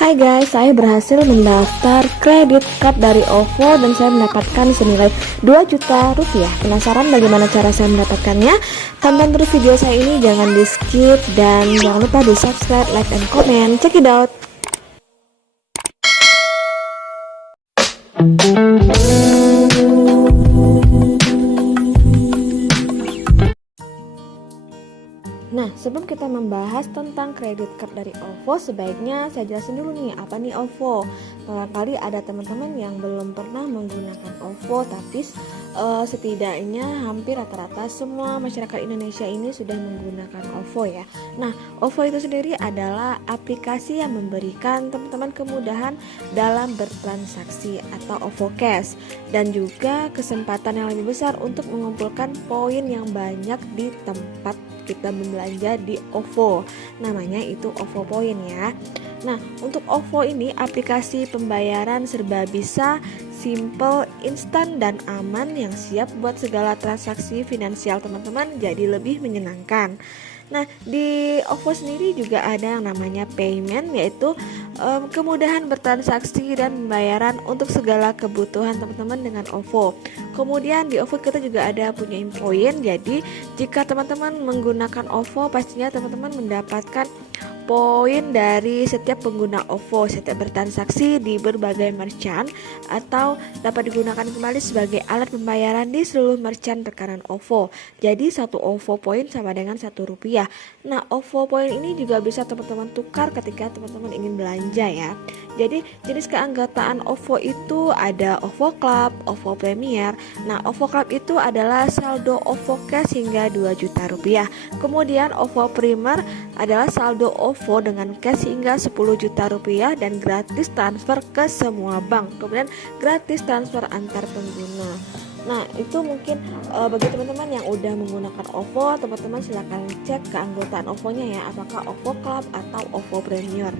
Hai guys, saya berhasil mendaftar kredit card dari OVO dan saya mendapatkan senilai 2 juta rupiah. Penasaran bagaimana cara saya mendapatkannya? Tonton terus video saya ini, jangan di skip dan jangan lupa di subscribe, like, and comment. Check it out. Nah, sebelum kita membahas tentang kredit card dari OVO, sebaiknya saya jelasin dulu nih, apa nih OVO. Barangkali ada teman-teman yang belum pernah menggunakan OVO, tapi setidaknya hampir rata-rata semua masyarakat Indonesia ini sudah menggunakan OVO ya. Nah, OVO itu sendiri adalah aplikasi yang memberikan teman-teman kemudahan dalam bertransaksi atau OVO Cash, dan juga kesempatan yang lebih besar untuk mengumpulkan poin yang banyak di tempat kita belanja di OVO. Namanya itu OVO Point ya. Nah, untuk OVO ini aplikasi pembayaran serba bisa, simple, instan, dan aman yang siap buat segala transaksi finansial teman-teman jadi lebih menyenangkan. Nah, di OVO sendiri juga ada yang namanya payment, yaitu kemudahan bertransaksi dan pembayaran untuk segala kebutuhan teman-teman dengan OVO. Kemudian di OVO kita juga ada punya poin. Jadi jika teman-teman menggunakan OVO, pastinya teman-teman mendapatkan poin dari setiap pengguna OVO setiap bertransaksi di berbagai merchant, atau dapat digunakan kembali sebagai alat pembayaran di seluruh merchant rekanan OVO. Jadi satu OVO poin sama dengan Rp1. Nah, OVO poin ini juga bisa teman-teman tukar ketika teman-teman ingin belanja ya. Jadi jenis keanggotaan OVO itu ada OVO Club, OVO Premier. Nah, OVO Club itu adalah saldo OVO Cash hingga Rp2 juta. Kemudian OVO Premier adalah saldo OVO dengan cash hingga Rp10 juta dan gratis transfer ke semua bank. Kemudian gratis transfer antar pengguna. Nah, itu mungkin bagi teman-teman yang udah menggunakan OVO, teman-teman silahkan cek keanggotaan OVO-nya ya, apakah OVO Club atau OVO Premier.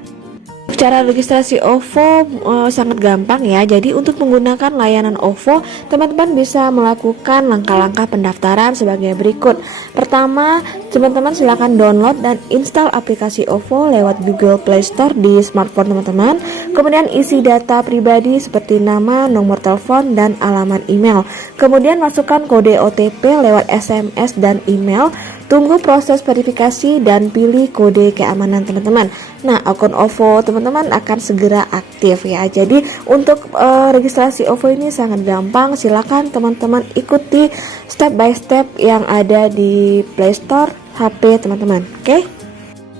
Cara registrasi OVO sangat gampang ya. Jadi untuk menggunakan layanan OVO, teman-teman bisa melakukan langkah-langkah pendaftaran sebagai berikut. Pertama, teman-teman silakan download dan install aplikasi OVO lewat Google Play Store di smartphone teman-teman. Kemudian isi data pribadi seperti nama, nomor telepon, dan alamat email. Kemudian masukkan kode OTP lewat SMS dan email. Tunggu proses verifikasi dan pilih kode keamanan teman-teman. Nah, akun OVO teman-teman akan segera aktif ya. Jadi untuk registrasi OVO ini sangat gampang. Silakan teman-teman ikuti step by step yang ada di Play Store HP teman-teman. Oke?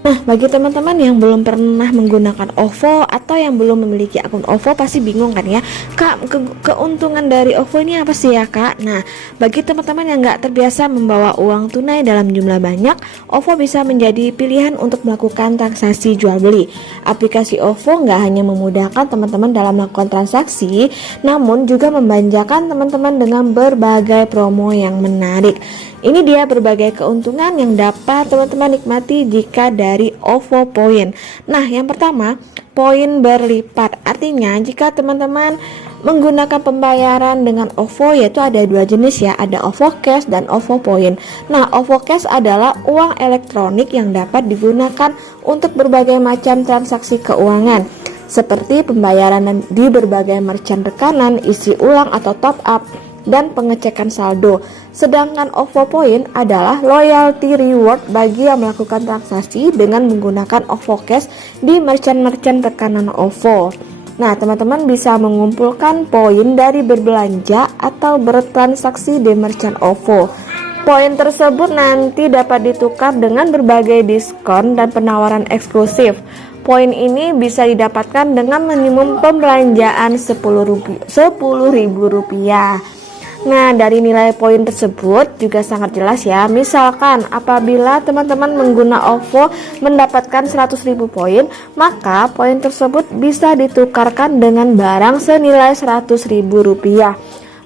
Nah, bagi teman-teman yang belum pernah menggunakan OVO atau yang belum memiliki akun OVO pasti bingung kan ya, Kak, keuntungan dari OVO ini apa sih ya Kak? Nah, bagi teman-teman yang nggak terbiasa membawa uang tunai dalam jumlah banyak, OVO bisa menjadi pilihan untuk melakukan transaksi jual beli. Aplikasi OVO nggak hanya memudahkan teman-teman dalam melakukan transaksi, namun juga memanjakan teman-teman dengan berbagai promo yang menarik. Ini dia berbagai keuntungan yang dapat teman-teman nikmati jika dari OVO Point. Nah, yang pertama, poin berlipat. Artinya jika teman-teman menggunakan pembayaran dengan OVO, yaitu ada dua jenis ya, ada OVO Cash dan OVO Point. Nah, OVO Cash adalah uang elektronik yang dapat digunakan untuk berbagai macam transaksi keuangan, seperti pembayaran di berbagai merchant rekanan, isi ulang atau top up, dan pengecekan saldo. Sedangkan OVO Point adalah loyalty reward bagi yang melakukan transaksi dengan menggunakan OVO Cash di merchant-merchant rekanan OVO. Nah, teman-teman bisa mengumpulkan poin dari berbelanja atau bertransaksi di merchant OVO. Poin tersebut nanti dapat ditukar dengan berbagai diskon dan penawaran eksklusif. Poin ini bisa didapatkan dengan minimum pembelanjaan Rp10.000. Nah, dari nilai poin tersebut juga sangat jelas ya. Misalkan apabila teman-teman mengguna OVO mendapatkan 100.000 poin, maka poin tersebut bisa ditukarkan dengan barang senilai Rp100.000.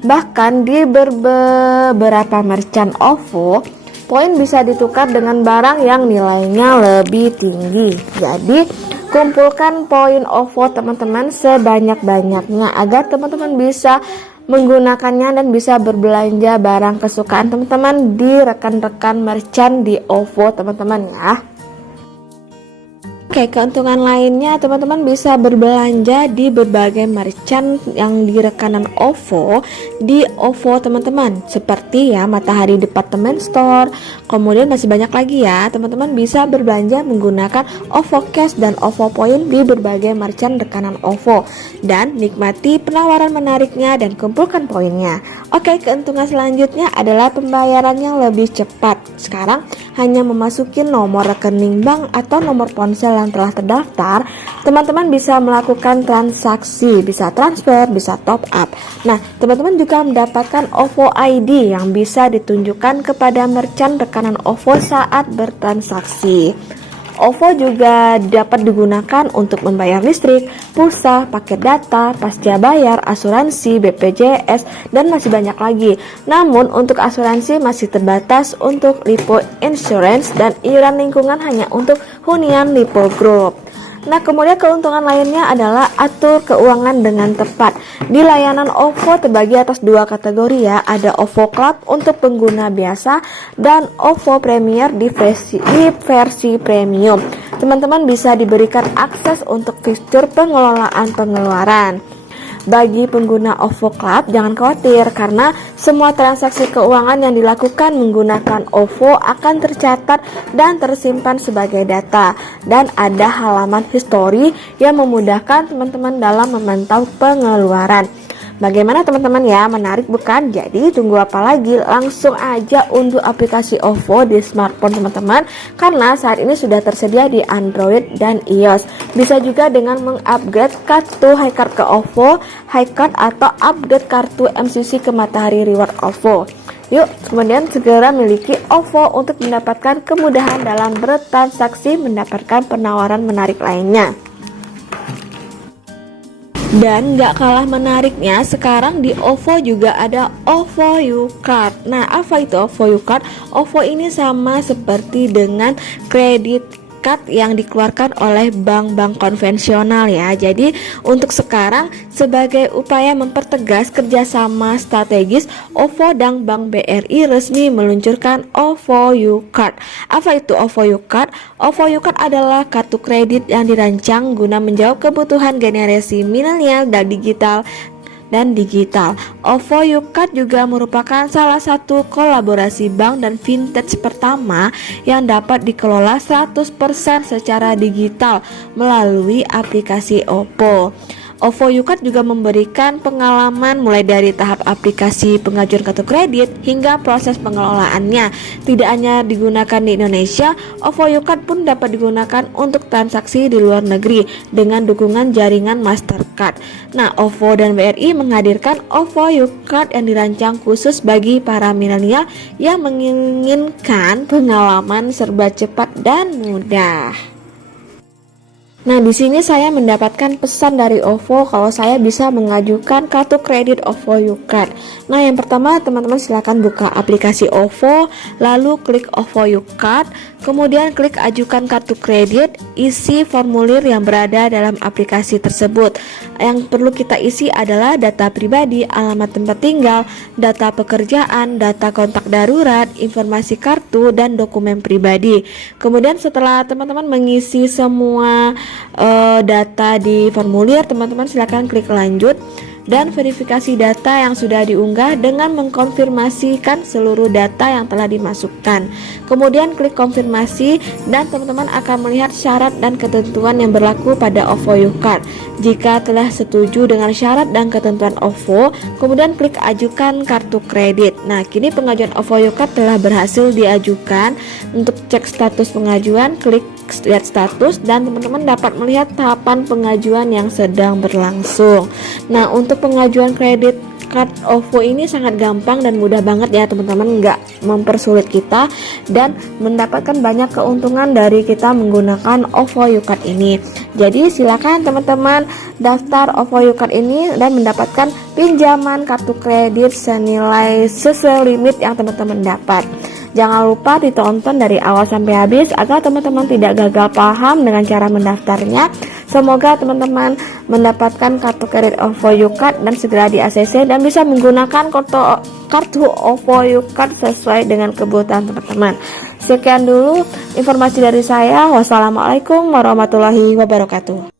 Bahkan di beberapa merchant OVO, poin bisa ditukar dengan barang yang nilainya lebih tinggi. Jadi kumpulkan poin OVO teman-teman sebanyak-banyaknya agar teman-teman bisa menggunakannya dan bisa berbelanja barang kesukaan teman-teman di rekan-rekan merchant di OVO teman-teman ya. Oke, keuntungan lainnya teman-teman bisa berbelanja di berbagai merchant yang di rekanan OVO di OVO teman-teman, seperti ya Matahari Department Store. Kemudian masih banyak lagi ya, teman-teman bisa berbelanja menggunakan OVO Cash dan OVO Point di berbagai merchant rekanan OVO dan nikmati penawaran menariknya dan kumpulkan poinnya. Oke, keuntungan selanjutnya adalah pembayaran yang lebih cepat. Sekarang hanya memasuki nomor rekening bank atau nomor ponsel yang telah terdaftar, teman-teman bisa melakukan transaksi, bisa transfer, bisa top up. Nah, teman-teman juga mendapatkan OVO ID yang bisa ditunjukkan kepada merchant rekanan OVO saat bertransaksi. OVO juga dapat digunakan untuk membayar listrik, pulsa, paket data, pasca bayar, asuransi, BPJS, dan masih banyak lagi. Namun untuk asuransi masih terbatas untuk Lipo Insurance dan iuran lingkungan hanya untuk hunian Lipo Group. Nah, kemudian keuntungan lainnya adalah atur keuangan dengan tepat. Di layanan OVO terbagi atas dua kategori ya, ada OVO Club untuk pengguna biasa dan OVO Premier di versi premium. Teman-teman bisa diberikan akses untuk fitur pengelolaan pengeluaran. Bagi pengguna OVO Club, jangan khawatir karena semua transaksi keuangan yang dilakukan menggunakan OVO akan tercatat dan tersimpan sebagai data, dan ada halaman histori yang memudahkan teman-teman dalam memantau pengeluaran. Bagaimana teman-teman ya, menarik bukan? Jadi tunggu apa lagi? Langsung aja unduh aplikasi OVO di smartphone teman-teman, karena saat ini sudah tersedia di Android dan iOS. Bisa juga dengan mengupgrade kartu HiCard ke OVO, HiCard atau update kartu MCC ke Matahari Reward OVO. Yuk, kemudian segera miliki OVO untuk mendapatkan kemudahan dalam bertransaksi, mendapatkan penawaran menarik lainnya. Dan gak kalah menariknya, sekarang di OVO juga ada OVO U-Card. Nah, apa itu OVO U-Card? OVO ini sama seperti dengan kredit card yang dikeluarkan oleh bank-bank konvensional ya. Jadi untuk sekarang sebagai upaya mempertegas kerjasama strategis, OVO dan Bank BRI resmi meluncurkan OVO U-Card. Apa itu OVO U-Card? OVO U-Card adalah kartu kredit yang dirancang guna menjawab kebutuhan generasi milenial dan digital. OVO U-Card juga merupakan salah satu kolaborasi bank dan fintech pertama yang dapat dikelola 100% secara digital melalui aplikasi OVO. OVO U-Card juga memberikan pengalaman mulai dari tahap aplikasi pengajuan kartu kredit hingga proses pengelolaannya. Tidak hanya digunakan di Indonesia, OVO U-Card pun dapat digunakan untuk transaksi di luar negeri dengan dukungan jaringan Mastercard. Nah, OVO dan BRI menghadirkan OVO U-Card yang dirancang khusus bagi para milenial yang menginginkan pengalaman serba cepat dan mudah. Nah, di sini saya mendapatkan pesan dari OVO kalau saya bisa mengajukan kartu kredit OVO U-Card. Nah, yang pertama teman-teman silakan buka aplikasi OVO, lalu klik OVO U-Card, kemudian klik ajukan kartu kredit, isi formulir yang berada dalam aplikasi tersebut. Yang perlu kita isi adalah data pribadi, alamat tempat tinggal, data pekerjaan, data kontak darurat, informasi kartu, dan dokumen pribadi. Kemudian setelah teman-teman mengisi semua data di formulir, teman-teman silakan klik lanjut dan verifikasi data yang sudah diunggah dengan mengkonfirmasikan seluruh data yang telah dimasukkan. Kemudian klik konfirmasi dan teman-teman akan melihat syarat dan ketentuan yang berlaku pada OVO U-Card. Jika telah setuju dengan syarat dan ketentuan OVO, kemudian klik ajukan kartu kredit. Nah, kini pengajuan OVO U-Card telah berhasil diajukan. Untuk cek status pengajuan, klik lihat status dan teman-teman dapat melihat tahapan pengajuan yang sedang berlangsung. Nah, untuk pengajuan kredit card OVO ini sangat gampang dan mudah banget ya teman-teman, nggak mempersulit kita dan mendapatkan banyak keuntungan dari kita menggunakan OVO U-Card ini. Jadi silakan teman-teman daftar OVO U-Card ini dan mendapatkan pinjaman kartu kredit senilai sesuai limit yang teman-teman dapat. Jangan lupa ditonton dari awal sampai habis agar teman-teman tidak gagal paham dengan cara mendaftarnya. Semoga teman-teman mendapatkan kartu kredit OVO U-Card dan segera di ACC dan bisa menggunakan kartu OVO U-Card sesuai dengan kebutuhan teman-teman. Sekian dulu informasi dari saya. Wassalamualaikum warahmatullahi wabarakatuh.